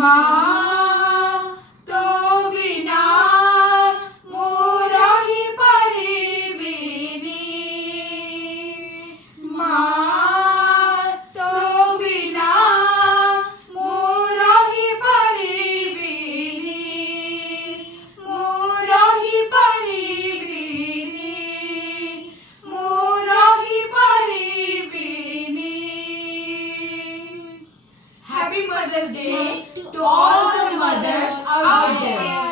মা তো বিনা মোর রহি পারিবিনি মা তো বিনা মোর রহি পারিবিনি মোর রহি পারিবিনি মোর রহি পারিবিনি Happy Mother's Day to all the mothers out there.